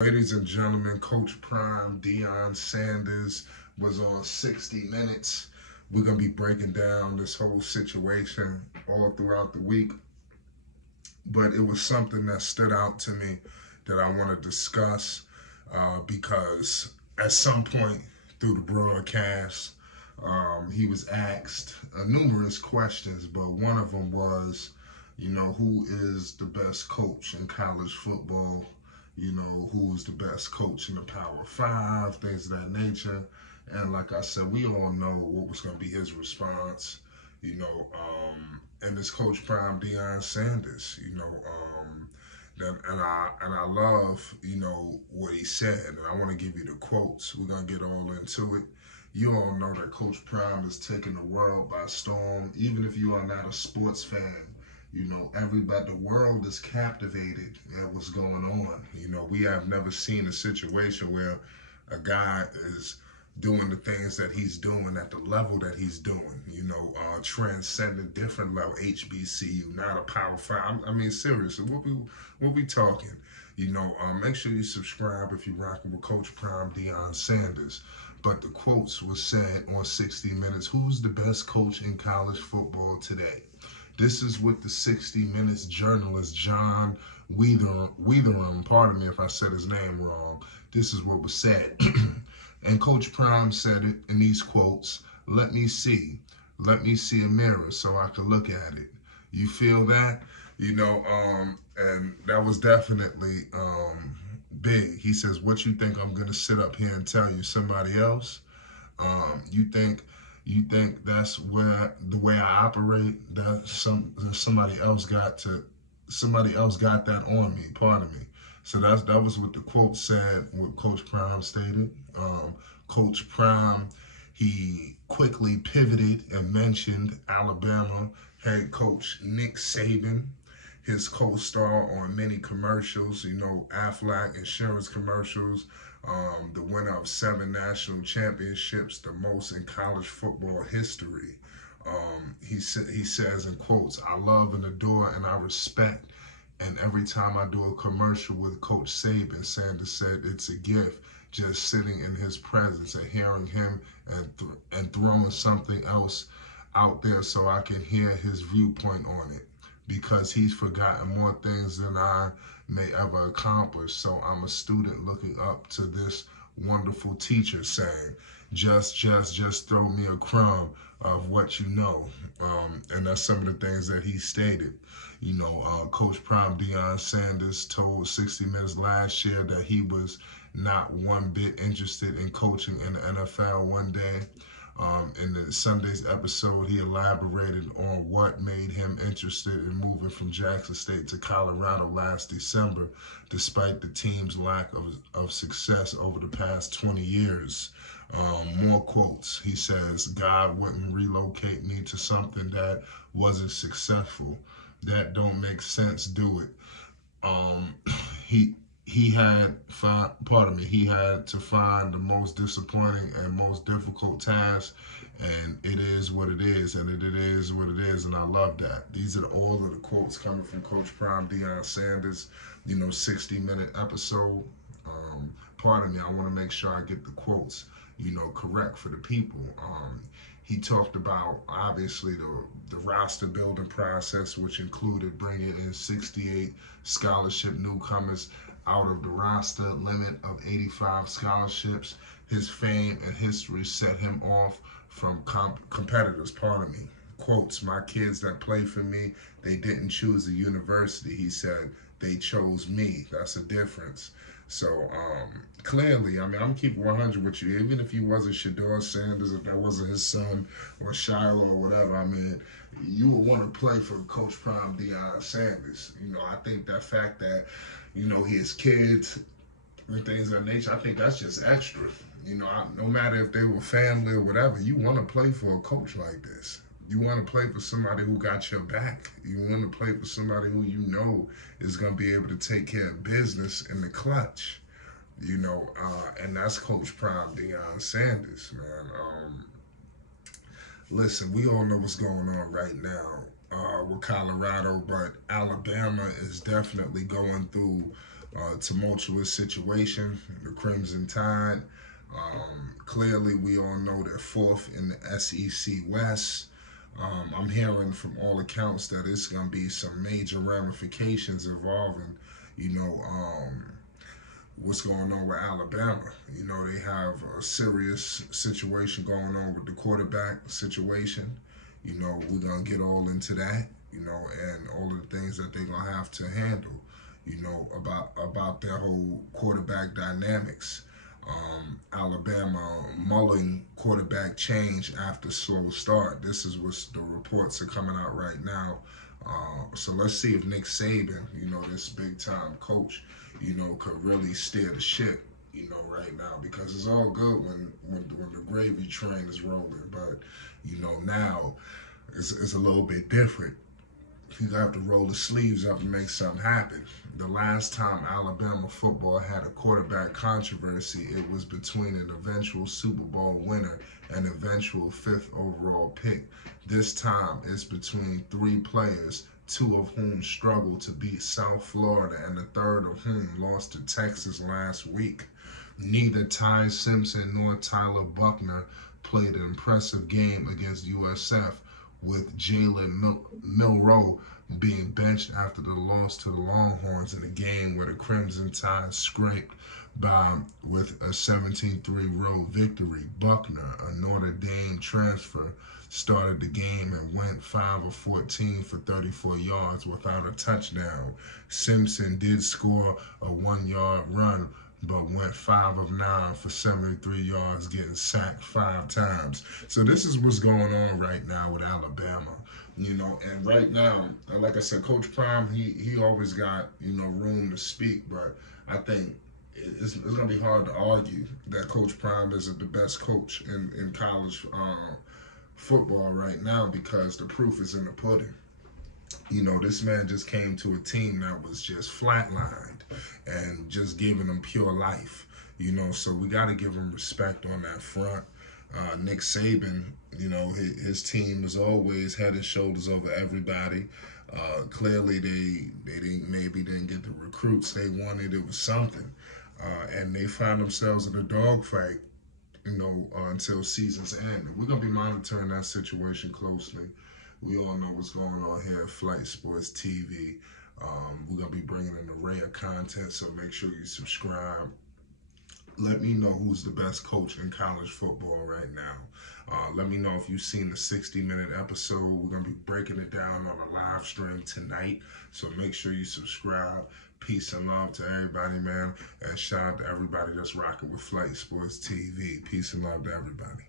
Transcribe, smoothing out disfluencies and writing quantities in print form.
Ladies and gentlemen, Coach Prime, Deion Sanders was on 60 Minutes. We're going to be breaking down this whole situation all throughout the week. But it was something that stood out to me that I want to discuss because at some point through the broadcast, he was asked numerous questions, but one of them was, who is the best coach in college football? Who's the best coach in the Power Five, things of that nature. And like I said, we all know what was going to be his response, and it's Coach Prime Deion Sanders, and I love, what he said, and I want to give you the quotes. We're going to get all into it. You all know that Coach Prime is taking the world by storm, even if you are not a sports fan. Everybody, the world is captivated at what's going on. We have never seen a situation where a guy is doing the things that he's doing at the level that he's doing, transcending different level, HBCU, not a Power Five. I mean, seriously, what we talking? Make sure you subscribe if you're rocking with Coach Prime Deion Sanders. But the quotes were said on 60 Minutes. Who's the best coach in college football today? This is what the 60 Minutes journalist John Weatherum, pardon me if I said his name wrong, this is what was said. And Coach Prime said it in these quotes: let me see a mirror so I can look at it. You feel that? And that was definitely big. He says, what you think I'm going to sit up here and tell you? Somebody else? You think that's where the way I operate, that somebody else got that on me, pardon me. So that was what the quote said, what Coach Prime stated. Coach Prime, he quickly pivoted and mentioned Alabama head coach Nick Saban, his co-star on many commercials, Aflac insurance commercials, the winner of 7 national championships, the most in college football history. He says in quotes, I love and adore and I respect. And every time I do a commercial with Coach Saban, Sanders said it's a gift just sitting in his presence and hearing him and throwing something else out there so I can hear his viewpoint on it, because he's forgotten more things than I may ever accomplish. So I'm a student looking up to this wonderful teacher, saying, just throw me a crumb of what you know. And that's some of the things that he stated. Coach Prime Deion Sanders told 60 Minutes last year that he was not one bit interested in coaching in the NFL one day. In the Sunday's episode, he elaborated on what made him interested in moving from Jackson State to Colorado last December, despite the team's lack of success over the past 20 years. More quotes. He says, God wouldn't relocate me to something that wasn't successful. That don't make sense, do it. He had to find the most disappointing and most difficult task, and it is what it is, and it is what it is, and I love that. These are all of the quotes coming from Coach Prime Deion Sanders, 60-minute episode. Pardon me, I want to make sure I get the quotes, correct for the people. He talked about, obviously, the roster building process, which included bringing in 68 scholarship newcomers out of the roster limit of 85 scholarships. His fame and history set him off from competitors, pardon me. Quotes, my kids that play for me, they didn't choose a university. He said, they chose me. That's a difference. So clearly, I'm keeping 100 with you. Even if he wasn't Shedeur Sanders, if that wasn't his son or Shiloh or whatever, you would want to play for Coach Prime Deion Sanders. I think that fact that, his kids and things of that nature, I think that's just extra. No matter if they were family or whatever, you want to play for a coach like this. You want to play for somebody who got your back. You want to play for somebody who is going to be able to take care of business in the clutch. And that's Coach Prime Deion Sanders, man. Listen, we all know what's going on right now with Colorado, but Alabama is definitely going through tumultuous situation, the Crimson Tide. Clearly, we all know they're fourth in the SEC West. I'm hearing from all accounts that it's going to be some major ramifications involving, you know, what's going on with Alabama. You know, they have a serious situation going on with the quarterback situation. You know, we're going to get all into that, you know, and all of the things that they're going to have to handle, you know, about their whole quarterback dynamics. Alabama mulling quarterback change after slow start. This is what the reports are coming out right now. So let's see if Nick Saban, you know, this big time coach, you know, could really steer the ship, you know, right now, because it's all good when the gravy train is rolling, but you know now it's a little bit different. You have to roll the sleeves up and make something happen. The last time Alabama football had a quarterback controversy, it was between an eventual Super Bowl winner and eventual 5th overall pick. This time it's between 3 players, 2 of whom struggled to beat South Florida and the 3rd of whom lost to Texas last week. Neither Ty Simpson nor Tyler Buckner played an impressive game against USF, with Jalen Milroe being benched after the loss to the Longhorns in a game where the Crimson Tide scraped by with a 17-3 road victory. Buckner, a Notre Dame transfer, started the game and went 5 of 14 for 34 yards without a touchdown. Simpson did score a 1-yard run, but went 5 of 9 for 73 yards, getting sacked 5 times. So this is what's going on right now with Alabama, you know. And right now, like I said, Coach Prime, he always got, you know, room to speak, but I think it's going to be hard to argue that Coach Prime is the best coach in college football right now, because the proof is in the pudding. You know, this man just came to a team that was just flatlined and just giving them pure life. You know, so we got to give him respect on that front. Nick Saban, you know, his team is always head and shoulders over everybody. Clearly, they didn't get the recruits they wanted. It was something, and they found themselves in a dogfight, you know, until season's end. We're gonna be monitoring that situation closely. We all know what's going on here at Flight Sports TV. We're going to be bringing an array of content, so make sure you subscribe. Let me know who's the best coach in college football right now. Let me know if you've seen the 60-minute episode. We're going to be breaking it down on a live stream tonight, so make sure you subscribe. Peace and love to everybody, man. And shout out to everybody that's rocking with Flight Sports TV. Peace and love to everybody.